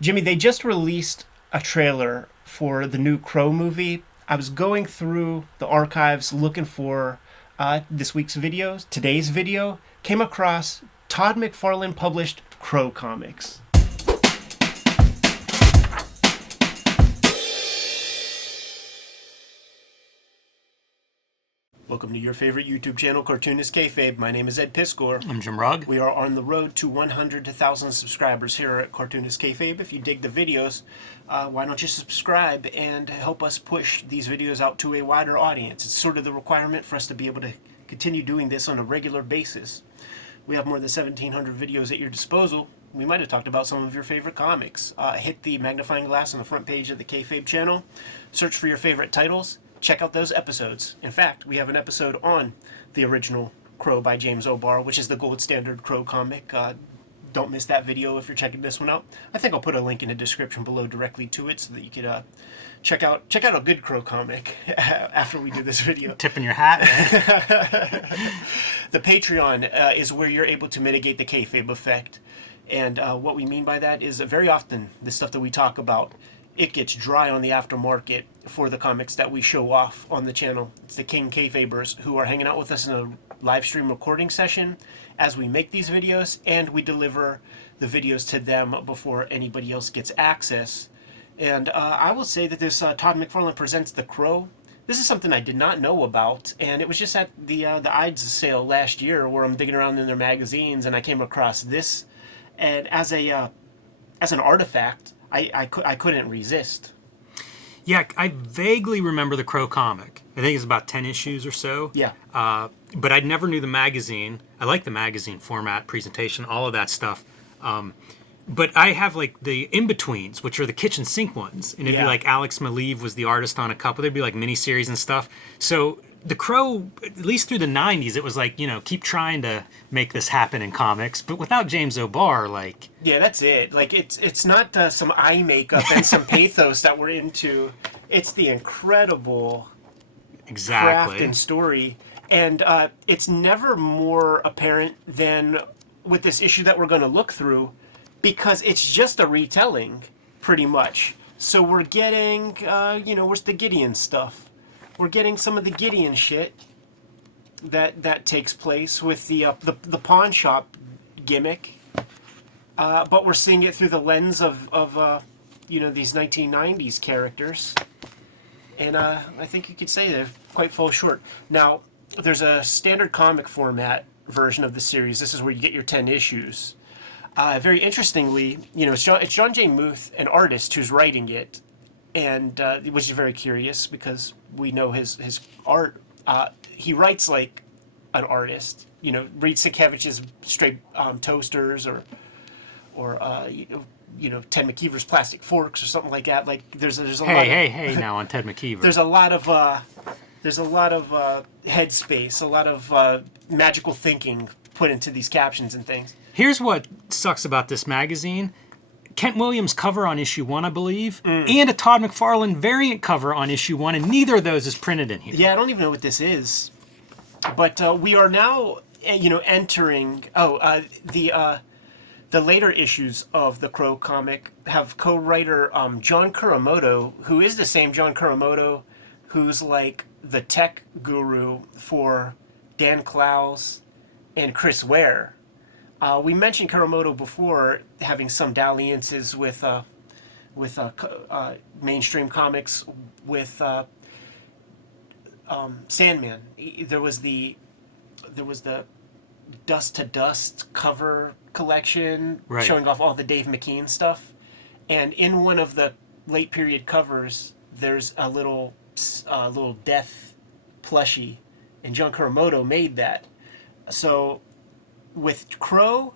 Jimmy, they just released a trailer for the new Crow movie. I was going through the archives looking for this week's videos. Today's video came across Todd McFarlane published Crow comics. Welcome to your favorite YouTube channel, Cartoonist Kayfabe. My name is Ed Piscor. I'm Jim Rugg. We are on the road to 100 to 1,000 subscribers here at Cartoonist Kayfabe. If you dig the videos, why don't you subscribe and help us push these videos out to a wider audience? It's sort of the requirement for us to be able to continue doing this on a regular basis. We have more than 1,700 videos at your disposal. We might have talked about some of your favorite comics. Hit the magnifying glass on the front page of the Kayfabe channel. Search for your favorite titles. Check out those episodes. In fact, we have an episode on the original Crow by James O'Barr, which is the gold standard Crow comic. Don't miss that video if you're checking this one out. I think I'll put a link in the description below directly to it so that you could check out a good Crow comic after we do this video. Tipping your hat. The Patreon is where you're able to mitigate the kayfabe effect. And what we mean by that is very often the stuff that we talk about, it gets dry on the aftermarket for the comics that we show off on the channel. It's the King Kayfabers who are hanging out with us in a live stream recording session as we make these videos, and we deliver the videos to them before anybody else gets access. And I will say that this Todd McFarlane Presents The Crow, this is something I did not know about, and it was just at the BAAAD sale last year where I'm digging around in their magazines and I came across this, and as an artifact, I couldn't resist. Yeah, I vaguely remember the Crow comic. I think it's about 10 issues or so. Yeah. But I never knew the magazine. I like the magazine format, presentation, all of that stuff. But I have like the in-betweens, which are the kitchen sink ones. And it'd be like Alex Maleev was the artist on a couple. There'd be like miniseries and stuff. So the Crow, at least through the 90s, it was like, keep trying to make this happen in comics. But without James O'Barr, like... Yeah, that's it. Like, it's not some eye makeup and some pathos that we're into. It's the incredible craft and story. And it's never more apparent than with this issue that we're going to look through, because it's just a retelling, pretty much. So we're getting, where's the Gideon stuff? We're getting some of the Gideon shit that takes place with the pawn shop gimmick, but we're seeing it through the lens of these 1990s characters, and I think you could say they quite fall short. Now, there's a standard comic format version of the series. This is where you get your 10 issues. Very interestingly, it's John J. Muth, an artist, who's writing it, and which is very curious because we know his art. He writes like an artist. Read Sienkiewicz's Straight Toasters or Ted McKeever's Plastic Forks or something like that. Like there's a lot. Hey now on Ted McKeever. There's a lot of headspace, a lot of magical thinking put into these captions and things. Here's what sucks about this magazine. Kent Williams cover on issue 1, I believe, and a Todd McFarlane variant cover on issue 1, and neither of those is printed in here. Yeah, I don't even know what this is. But we are now, entering... the later issues of the Crow comic have co-writer John Kuramoto, who is the same John Kuramoto who's like the tech guru for Dan Clowes and Chris Ware. We mentioned Kuramoto before having some dalliances with mainstream comics with Sandman. There was the Dust to Dust cover collection showing off all the Dave McKean stuff, and in one of the late period covers, there's a little death plushie, and John Kuramoto made that. So with Crow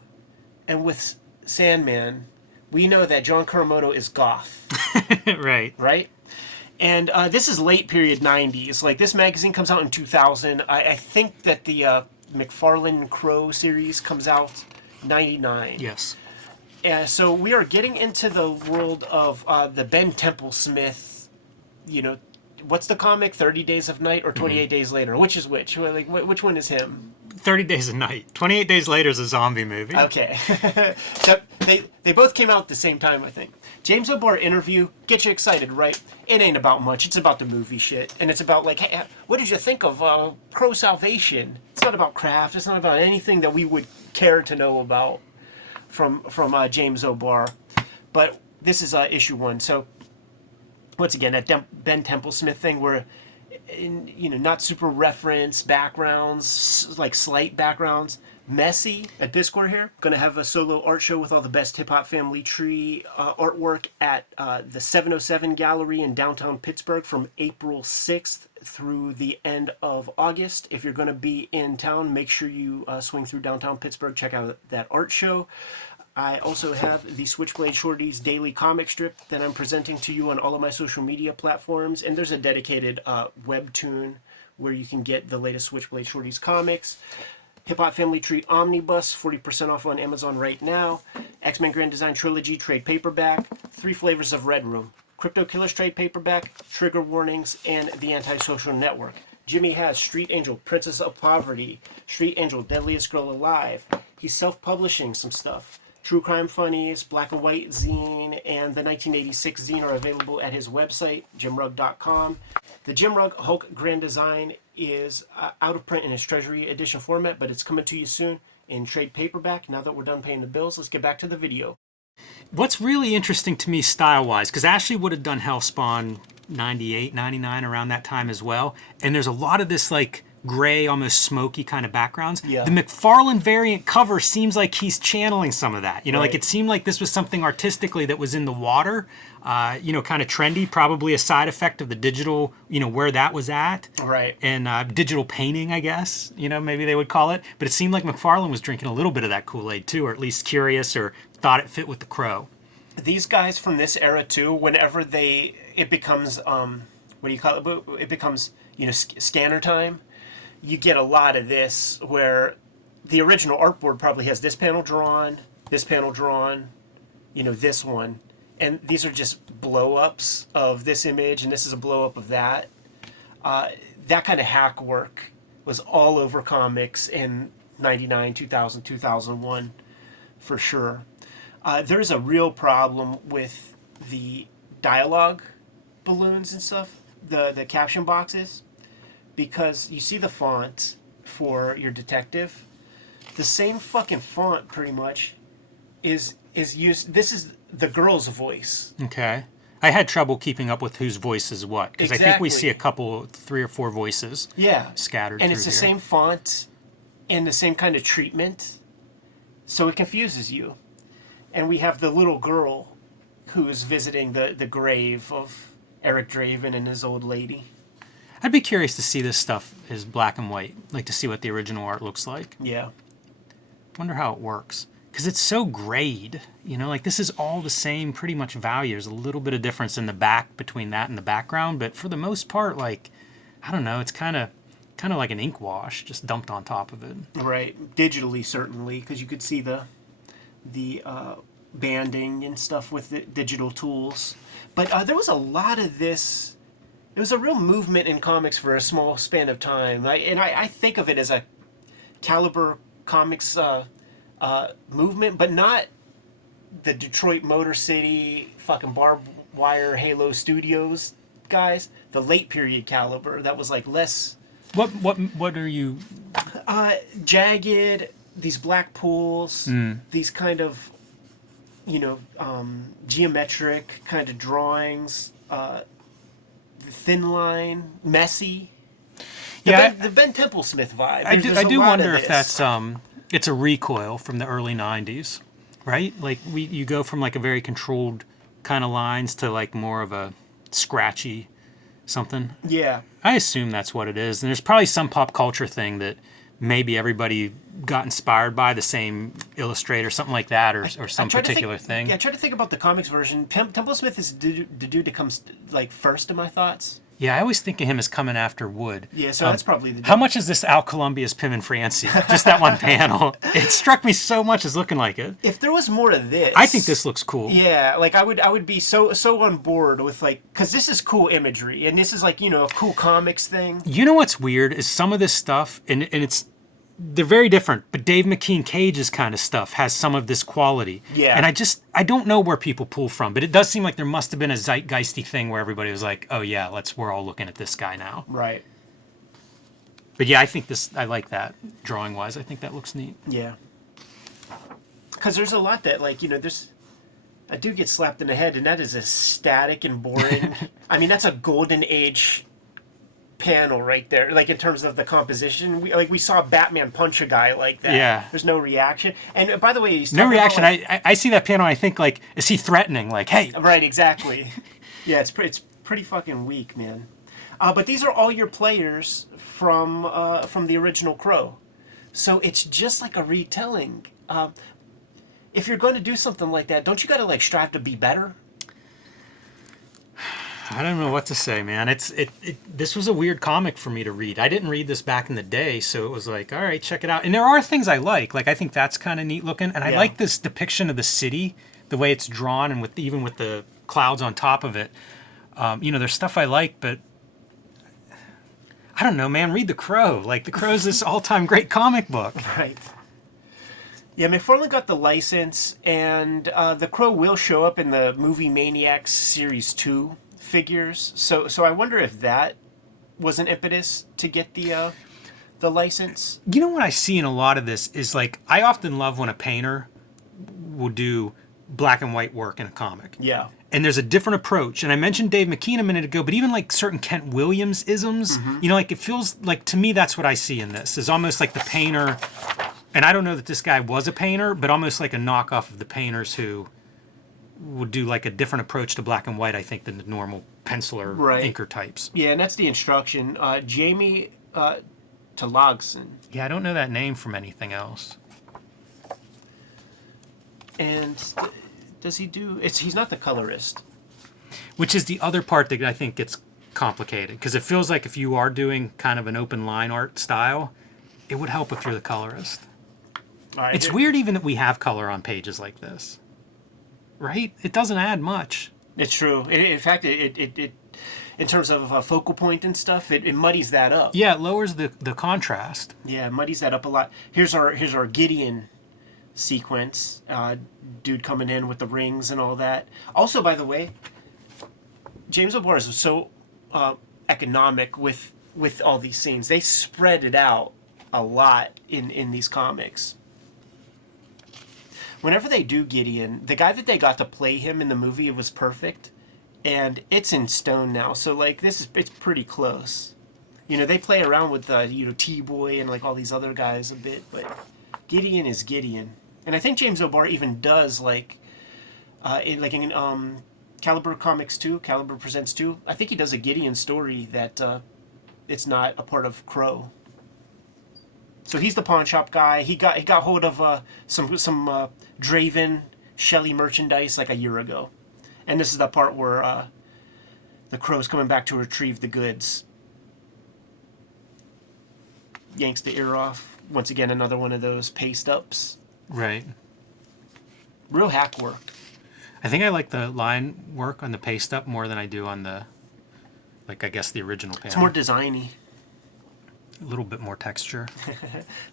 and with Sandman, we know that John Kuramoto is goth. Right? And this is late period 90s. Like, this magazine comes out in 2000. I think that the McFarlane Crow series comes out 99. Yes. So we are getting into the world of the Ben Templesmith, what's the comic, 30 Days of Night or 28 Days Later? Which is which? Like, which one is him? 30 Days a Night. 28 Days Later is a zombie movie. Okay. They both came out at the same time, I think. James O'Barr interview, get you excited, right? It ain't about much. It's about the movie shit. And it's about, like, hey, what did you think of Crow Salvation? It's not about craft. It's not about anything that we would care to know about from James O'Barr. But this is issue 1. So, once again, that Ben Templesmith thing where, not super reference backgrounds, like slight backgrounds. Messy at Discord here. Gonna have a solo art show with all the best Hip Hop Family Tree artwork at the 707 Gallery in downtown Pittsburgh from April 6th through the end of August. If you're gonna be in town, make sure you swing through downtown Pittsburgh, check out that art show. I also have the Switchblade Shorties daily comic strip that I'm presenting to you on all of my social media platforms, and there's a dedicated webtoon where you can get the latest Switchblade Shorties comics. Hip Hop Family Tree Omnibus, 40% off on Amazon right now. X-Men Grand Design Trilogy trade paperback. 3 flavors of Red Room. Crypto Killers trade paperback. Trigger Warnings, and The Antisocial Network. Jimmy has Street Angel, Princess of Poverty. Street Angel, Deadliest Girl Alive. He's self-publishing some stuff. True Crime Funnies, Black and White Zine, and the 1986 Zine are available at his website, jimrugg.com. The Jim Rugg Hulk Grand Design is out of print in its Treasury Edition format, but it's coming to you soon in trade paperback. Now that we're done paying the bills, let's get back to the video. What's really interesting to me style-wise, because Ashley would have done Hellspawn 98, 99 around that time as well, and there's a lot of this, like, gray, almost smoky kind of backgrounds. Yeah. The McFarlane variant cover seems like he's channeling some of that. Right. Like it seemed like this was something artistically that was in the water, kind of trendy, probably a side effect of the digital, where that was at. Right. And digital painting, I guess, maybe they would call it. But it seemed like McFarlane was drinking a little bit of that Kool-Aid too, or at least curious or thought it fit with the Crow. These guys from this era too, whenever it becomes, it becomes, scanner time. You get a lot of this where the original artboard probably has this panel drawn, this one. And these are just blow-ups of this image, and this is a blow-up of that. That kind of hack work was all over comics in 99, 2000, 2001, for sure. There's a real problem with the dialogue balloons and stuff, the caption boxes. Because you see the font for your detective, the same fucking font pretty much is used. This is the girl's voice. Okay. I had trouble keeping up with whose voice is what, because Exactly. I think we see a couple, 3 or 4 voices scattered and through it's the here. same font and the same kind of treatment, so it confuses you. And we have the little girl who is visiting the grave of Eric Draven and his old lady. I'd be curious to see this stuff as black and white, like to see what the original art looks like. Yeah. Wonder how it works. Because it's so grayed, like this is all the same pretty much value. There's a little bit of difference in the back between that and the background, but for the most part, like, I don't know, it's kind of like an ink wash just dumped on top of it. Right. Digitally, certainly, because you could see the banding and stuff with the digital tools. But there was a lot of this. It was a real movement in comics for a small span of time. I think of it as a Caliber Comics movement, but not the Detroit Motor City fucking barbed wire Halo Studios guys. The late period Caliber that was like less. What are you? Jagged. These black pools. These kind of, geometric kind of drawings. Thin line, messy. The Ben Templesmith vibe. I do wonder if that's it's a recoil from the early 90s, right? Like you go from like a very controlled kind of lines to like more of a scratchy something. Yeah. I assume that's what it is. And there's probably some pop culture thing that maybe everybody got inspired by, the same illustrator, something like that, or some particular thing. Yeah, I try to think about the comics version. Templesmith is the dude that comes like first in my thoughts. Yeah, I always think of him as coming after Wood. Yeah, so that's probably the. How much is this Al Columbia's Pim and Francie? Just that one panel. It struck me so much as looking like it. If there was more of this, I think this looks cool. Yeah, like I would be so on board with like, because this is cool imagery and this is like a cool comics thing. You know what's weird is some of this stuff, and it's they're very different, but Dave McKean Cage's kind of stuff has some of this quality. Yeah. And I don't know where people pull from, but it does seem like there must have been a zeitgeisty thing where everybody was like, oh yeah, we're all looking at this guy now. Right. But yeah, I like that drawing wise. I think that looks neat. Yeah. Because there's a lot that, like, there's a dude gets slapped in the head, and that is as static and boring. I mean, that's a golden age panel right there, like in terms of the composition. We saw Batman punch a guy like that. Yeah. There's no reaction. And by the way, he's no reaction. About, like, I see that panel, I think, like, is he threatening? Like, hey. Right, exactly. Yeah, it's pretty fucking weak, man. But these are all your players from the original Crow. So it's just like a retelling. If you're going to do something like that, don't you got to, like, strive to be better? I don't know what to say, man. This was a weird comic for me to read. I didn't read this back in the day, so it was like, all right, check it out. And there are things I like. Like, I think that's kind of neat looking. And I like this depiction of the city, the way it's drawn, and even with the clouds on top of it. There's stuff I like, but I don't know, man. Read The Crow. Like, The Crow's this all-time great comic book. Right. Yeah, McFarlane got the license, and The Crow will show up in the movie Maniacs Series 2 figures. So I wonder if that was an impetus to get the license. You know what I see in a lot of this is, like, I often love when a painter will do black and white work in a comic. Yeah. And there's a different approach. And I mentioned Dave McKean a minute ago, but even like certain Kent Williams isms, like it feels like, to me, that's what I see in this, is almost like the painter. And I don't know that this guy was a painter, but almost like a knockoff of the painters who would do like a different approach to black and white, I think, than the normal penciler inker types. Yeah, and that's the instruction. Jamie Talogson. Yeah, I don't know that name from anything else. And does he do... He's not the colorist. Which is the other part that I think gets complicated, because it feels like if you are doing kind of an open line art style, it would help if you're the colorist. Right, it's weird even that we have color on pages like this. Right? It doesn't add much. It's true. In fact, it in terms of focal point and stuff, it muddies that up. Yeah, it lowers the contrast. Yeah, it muddies that up a lot. Here's our Gideon sequence. Dude coming in with the rings and all that. Also, by the way, James O'Barr is so economic with all these scenes. They spread it out a lot in these comics. Whenever they do Gideon, the guy that they got to play him in the movie, it was perfect, and it's in stone now. So like it's pretty close. They play around with T-Boy and like all these other guys a bit, but Gideon is Gideon. And I think James O'Barr even does in Caliber Comics 2, Caliber Presents 2. I think he does a Gideon story that it's not a part of Crow. So he's the pawn shop guy. He got hold of some Draven Shelley merchandise like a year ago, and this is the part where the Crow's coming back to retrieve the goods. Yanks the ear off. Once again, another one of those paste ups. Right. Real hack work. I think I like the line work on the paste up more than I do on the, I guess the original panel. It's more designy. A little bit more texture.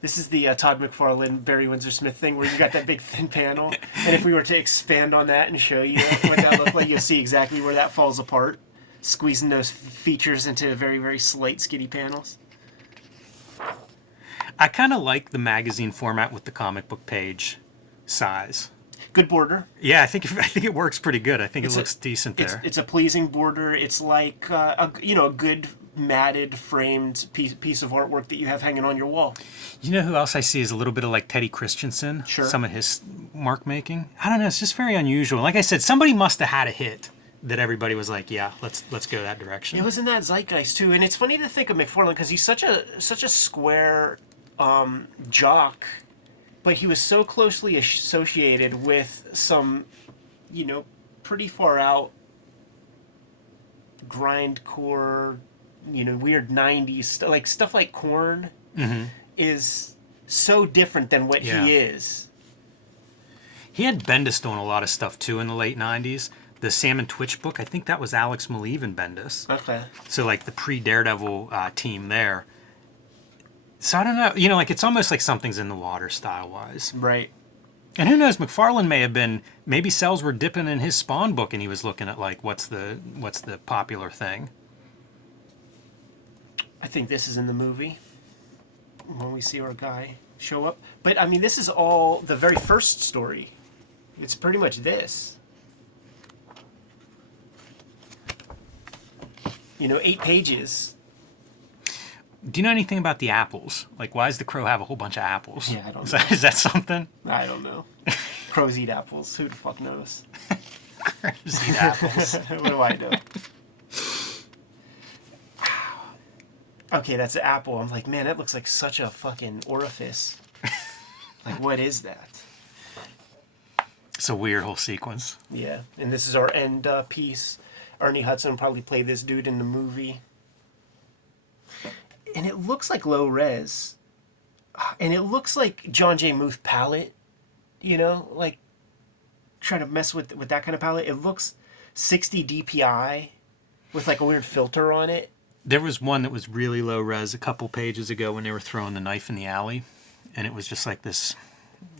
This is the Todd McFarlane, Barry Windsor Smith thing where you got that big thin panel. And if we were to expand on that and show you what that looked like, you'll see exactly where that falls apart. Squeezing those features into very, very slight, skinny panels. I kind of like the magazine format with the comic book page size. Good border. Yeah, I think it works pretty good. I think it looks decent there. It's a pleasing border. It's like a good matted, framed piece of artwork that you have hanging on your wall. You know who else I see is a little bit of like Teddy Christensen? Sure. Some of his mark making. I don't know. It's just very unusual. Like I said, somebody must have had a hit that everybody was like, yeah, let's go that direction. It was in that zeitgeist too, and it's funny to think of McFarlane because he's such a square jock, but he was so closely associated with some, pretty far out grindcore, weird 90s stuff like Korn is so different than what he is. He had Bendis doing a lot of stuff too in the late 90s. The Sam and Twitch book, I think that was Alex Maleev and Bendis. Okay. So like the pre-Daredevil team there. So I don't know. You know, like it's almost like something's in the water style-wise. Right. And who knows? McFarlane may have been. Maybe cells were dipping in his Spawn book, and he was looking at like what's the popular thing. I think this is in the movie when we see our guy show up. But I mean, this is all the very first story. It's pretty much this. You know, 8 pages. Do you know anything about the apples? Like, why does the crow have a whole bunch of apples? Yeah, I don't know. Is that something? I don't know. Crows eat apples. Who the fuck knows? Crows eat apples. What do I know? Okay, that's an apple. I'm like, man, that looks like such a fucking orifice. Like, what is that? It's a weird whole sequence. Yeah, and this is our end piece. Ernie Hudson probably played this dude in the movie. And it looks like low res. And it looks like John J. Muth palette. You know, like trying to mess with that kind of palette. It looks 60 DPI with like a weird filter on it. There was one that was really low res a couple pages ago when they were throwing the knife in the alley. And it was just like this,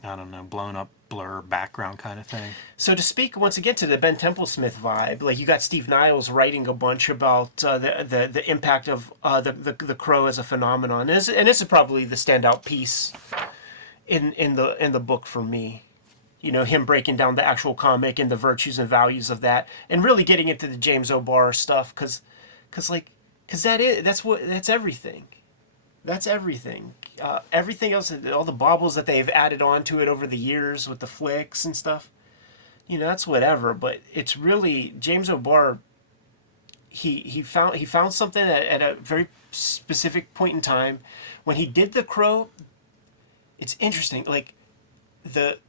I don't know, blown up blur background kind of thing. So to speak once again to the Ben Templesmith vibe, like you got Steve Niles writing a bunch about the impact of the crow as a phenomenon, and this is probably the standout piece in the book for me. You know, him breaking down the actual comic and the virtues and values of that, and really getting into the James O'Barr stuff, because that's everything. That's everything. Everything else, all the baubles that they've added on to it over the years with the flicks and stuff, you know, that's whatever. But it's really James O'Barr. He found something at a very specific point in time when he did The Crow. It's interesting, like the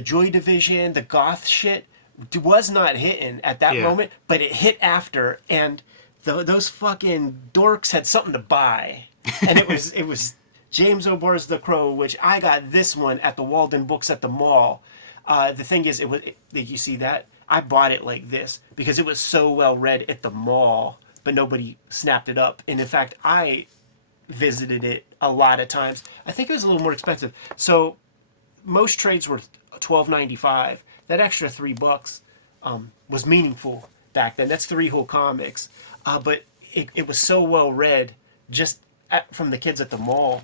Joy Division, the goth shit was not hitting at that moment, but it hit after, and those fucking dorks had something to buy. And it was James O'Barr's The Crow, which I got this one at the Walden Books at the mall. The thing is, did you see that? I bought it like this because it was so well read at the mall, but nobody snapped it up. And in fact, I visited it a lot of times. I think it was a little more expensive. So most trades were $12.95. That extra $3 was meaningful back then. That's 3 whole comics. But it was so well read just from the kids at the mall,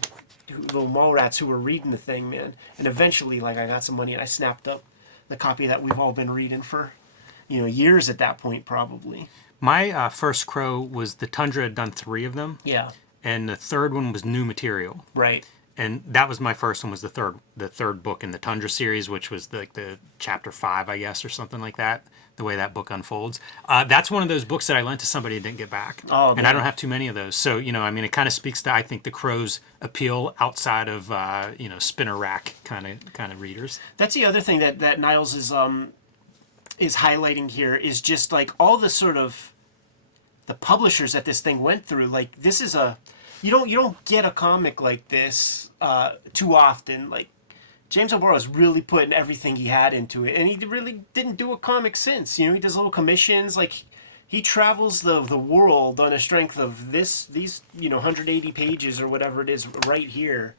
little mall rats who were reading the thing, man. And eventually, like, I got some money and I snapped up the copy that we've all been reading for, you know, years at that point, probably. My first Crow was the Tundra had done 3 of them. Yeah. And the third one was New Material. Right. And that was my first one, was the third book in the Tundra series, which was like the chapter 5, I guess, or something like that, the way that book unfolds. That's one of those books that I lent to somebody and didn't get back. Oh, and I don't have too many of those. So, you know, I mean, it kind of speaks to, I think, the Crow's appeal outside of, you know, spinner rack kind of readers. That's the other thing that Niles is highlighting here is just like all the sort of the publishers that this thing went through. Like, this is you don't get a comic like this too often. Like, James O'Barr was really putting everything he had into it, and he really didn't do a comic since. You know, he does little commissions. Like, he travels the world on the strength of these 180 pages or whatever it is right here.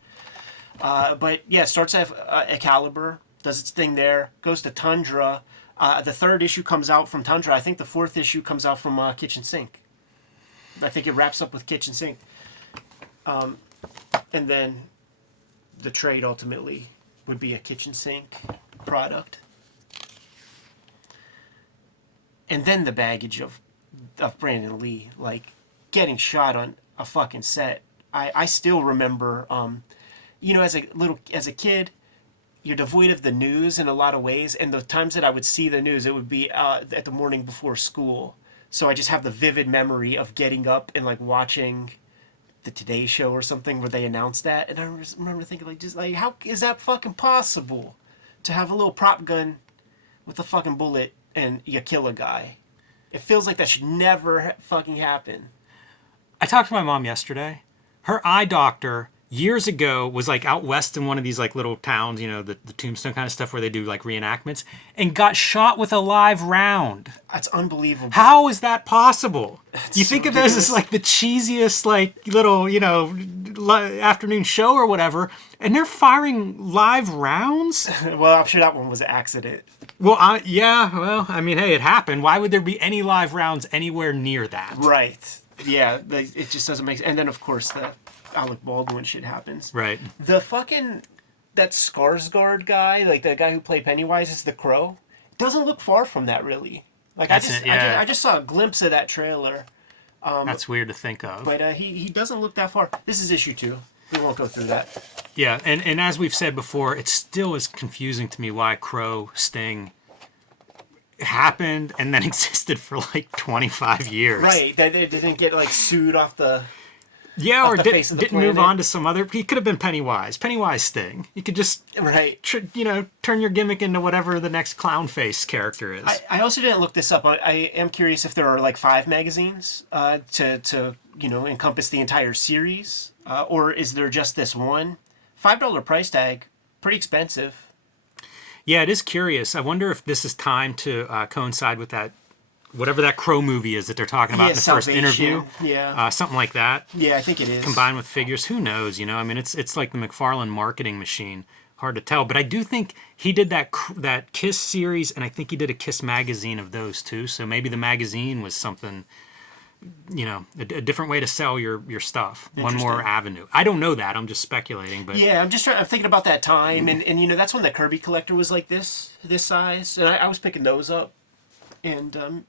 But yeah, starts at Excalibur, does its thing there, goes to Tundra. The 3rd issue comes out from Tundra. I think the 4th issue comes out from Kitchen Sink. I think it wraps up with Kitchen Sink. And then the trade ultimately would be a Kitchen Sink product. And then the baggage of Brandon Lee, like getting shot on a fucking set. I still remember, you know, as a kid, you're devoid of the news in a lot of ways. And the times that I would see the news, it would be at the morning before school. So I just have the vivid memory of getting up and like watching the Today Show or something where they announced that, and I remember thinking like, how is that fucking possible to have a little prop gun with a fucking bullet and you kill a guy? It feels like that should never fucking happen. I talked to my mom yesterday. Her eye doctor years ago was like out west in one of these like little towns, you know, the Tombstone kind of stuff where they do like reenactments, and got shot with a live round. That's unbelievable. How is that possible? You think of those as like the cheesiest, like little, you know, afternoon show or whatever, and they're firing live rounds. Well, I'm sure that one was an accident. Well, yeah. Well, I mean, hey, it happened. Why would there be any live rounds anywhere near that? Right. Yeah. It just doesn't make sense. And then, of course, the Alec Baldwin shit happens. Right. The fucking that Skarsgård guy, like the guy who played Pennywise, is the Crow. Doesn't look far from that, really. Like I just saw a glimpse of that trailer. That's weird to think of. But he doesn't look that far. This is issue 2. We won't go through that. Yeah, and as we've said before, it still is confusing to me why Crow Sting happened and then existed for like 25 years. Right, that they didn't get like sued off the... Yeah, or didn't move on to some other... He could have been Pennywise Sting. You could just, right, turn your gimmick into whatever the next clown face character is. I also didn't look this up. I am curious if there are like 5 magazines to encompass the entire series, or is there just this one? $5 price tag, pretty expensive. Yeah, it is curious. I wonder if this is timed to coincide with that, whatever that Crow movie is that they're talking about in the first interview. Yeah. Something like that. Yeah, I think it is. Combined with figures. Who knows, I mean, it's like the McFarlane marketing machine. Hard to tell. But I do think he did that Kiss series, and I think he did a Kiss magazine of those too. So maybe the magazine was something, a different way to sell your stuff. One more avenue. I don't know that. I'm just speculating. But yeah, I'm thinking about that time. And that's when the Kirby collector was like this size. And I was picking those up. And...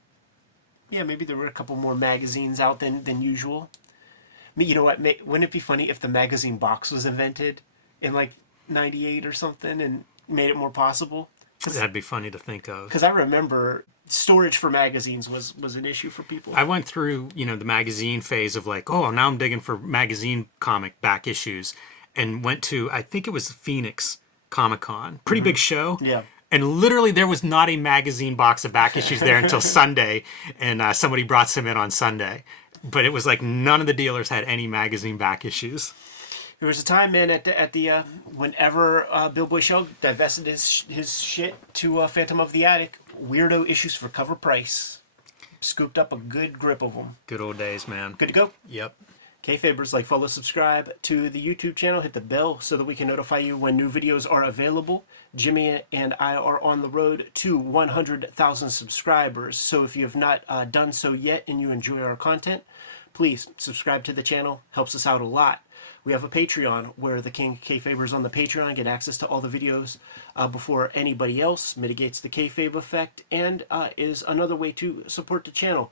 yeah, maybe there were a couple more magazines out than usual. I mean, you know what? Wouldn't it be funny if the magazine box was invented in like '98 or something and made it more possible? That'd be funny to think of. Because I remember storage for magazines was an issue for people. I went through, the magazine phase of like, oh, now I'm digging for magazine comic back issues, and went to, I think it was Phoenix Comic-Con. Pretty big show. Yeah. And literally, there was not a magazine box of back issues there until Sunday, and somebody brought some in on Sunday. But it was like none of the dealers had any magazine back issues. There was a time, man, at the whenever Bill Boychel divested his shit to Phantom of the Attic, weirdo issues for cover price. Scooped up a good grip of them. Good old days, man. Good to go? Yep. Kayfabers, like, follow, subscribe to the YouTube channel. Hit the bell so that we can notify you when new videos are available. Jimmy and I are on the road to 100,000 subscribers. So if you have not done so yet and you enjoy our content, please subscribe to the channel. Helps us out a lot. We have a Patreon where the King Kayfabers on the Patreon get access to all the videos before anybody else, mitigates the kayfabe effect, and is another way to support the channel.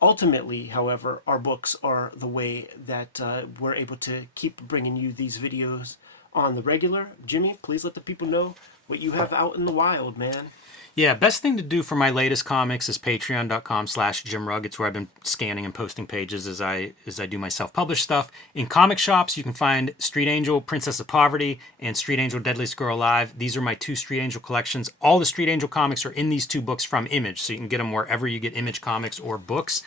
Ultimately, however, our books are the way that we're able to keep bringing you these videos on the regular. Jimmy, please let the people know what you have out in the wild, man. Yeah, best thing to do for my latest comics is patreon.com/JimRugg. It's where I've been scanning and posting pages as I do my self-published stuff. In comic shops, you can find Street Angel, Princess of Poverty, and Street Angel, Deadliest Girl Alive. These are my 2 Street Angel collections. All the Street Angel comics are in these 2 books from Image, so you can get them wherever you get Image comics or books.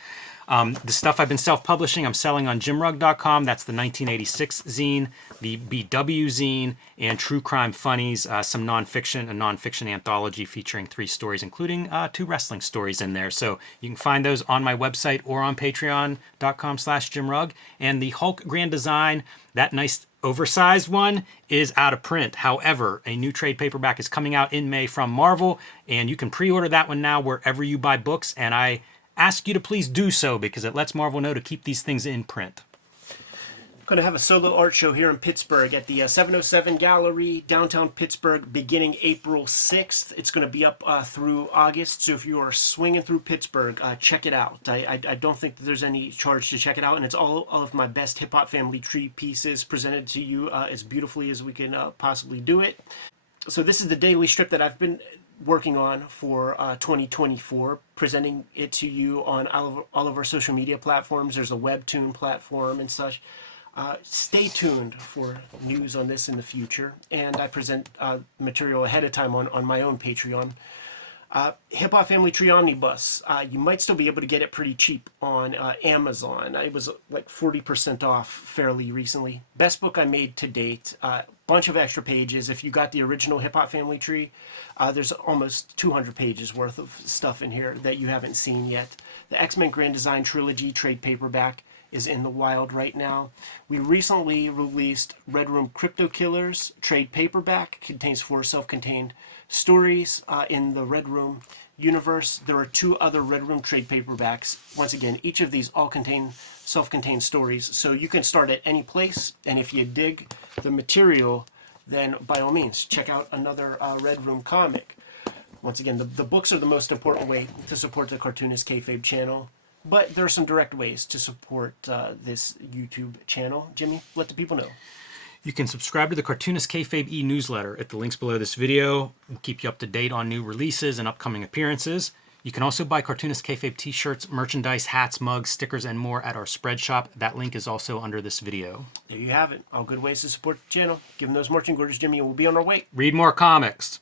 The stuff I've been self-publishing, I'm selling on JimRugg.com. That's the 1986 zine, the BW zine, and True Crime Funnies, some nonfiction, a nonfiction anthology featuring 3 stories, including 2 wrestling stories in there. So you can find those on my website or on patreon.com/JimRugg. And the Hulk Grand Design, that nice oversized one, is out of print. However, a new trade paperback is coming out in May from Marvel, and you can pre-order that one now wherever you buy books, and I ask you to please do so because it lets Marvel know to keep these things in print. I'm going to have a solo art show here in Pittsburgh at the 707 Gallery, downtown Pittsburgh, beginning April 6th. It's going to be up through August, so if you are swinging through Pittsburgh, check it out. I don't think that there's any charge to check it out, and it's all of my best hip-hop family tree pieces presented to you as beautifully as we can possibly do it. So this is the daily strip that I've been working on for 2024, presenting it to you on all of our social media platforms. There's a webtoon platform and such. Stay tuned for news on this in the future, and I present material ahead of time on my own Patreon. Hip Hop Family Tree Omnibus. You might still be able to get it pretty cheap on Amazon. It was like 40% off fairly recently. Best book I made to date. Bunch of extra pages. If you got the original Hip Hop Family Tree, there's almost 200 pages worth of stuff in here that you haven't seen yet. The X-Men Grand Design Trilogy trade paperback is in the wild right now. We recently released Red Room Crypto Killers trade paperback. Contains 4 self-contained stories in the Red Room universe. There are 2 other Red Room trade paperbacks. Once again, each of these all contain self-contained stories, so you can start at any place, and if you dig the material, then by all means, check out another Red Room comic. Once again, the books are the most important way to support the Cartoonist Kayfabe channel, but there are some direct ways to support this YouTube channel. Jimmy, let the people know. You can subscribe to the Cartoonist Kayfabe e-newsletter at the links below this video. We'll keep you up to date on new releases and upcoming appearances. You can also buy Cartoonist Kayfabe t-shirts, merchandise, hats, mugs, stickers, and more at our spread shop. That link is also under this video. There you have it. All good ways to support the channel. Give them those marching orders, Jimmy, and we'll be on our way. Read more comics.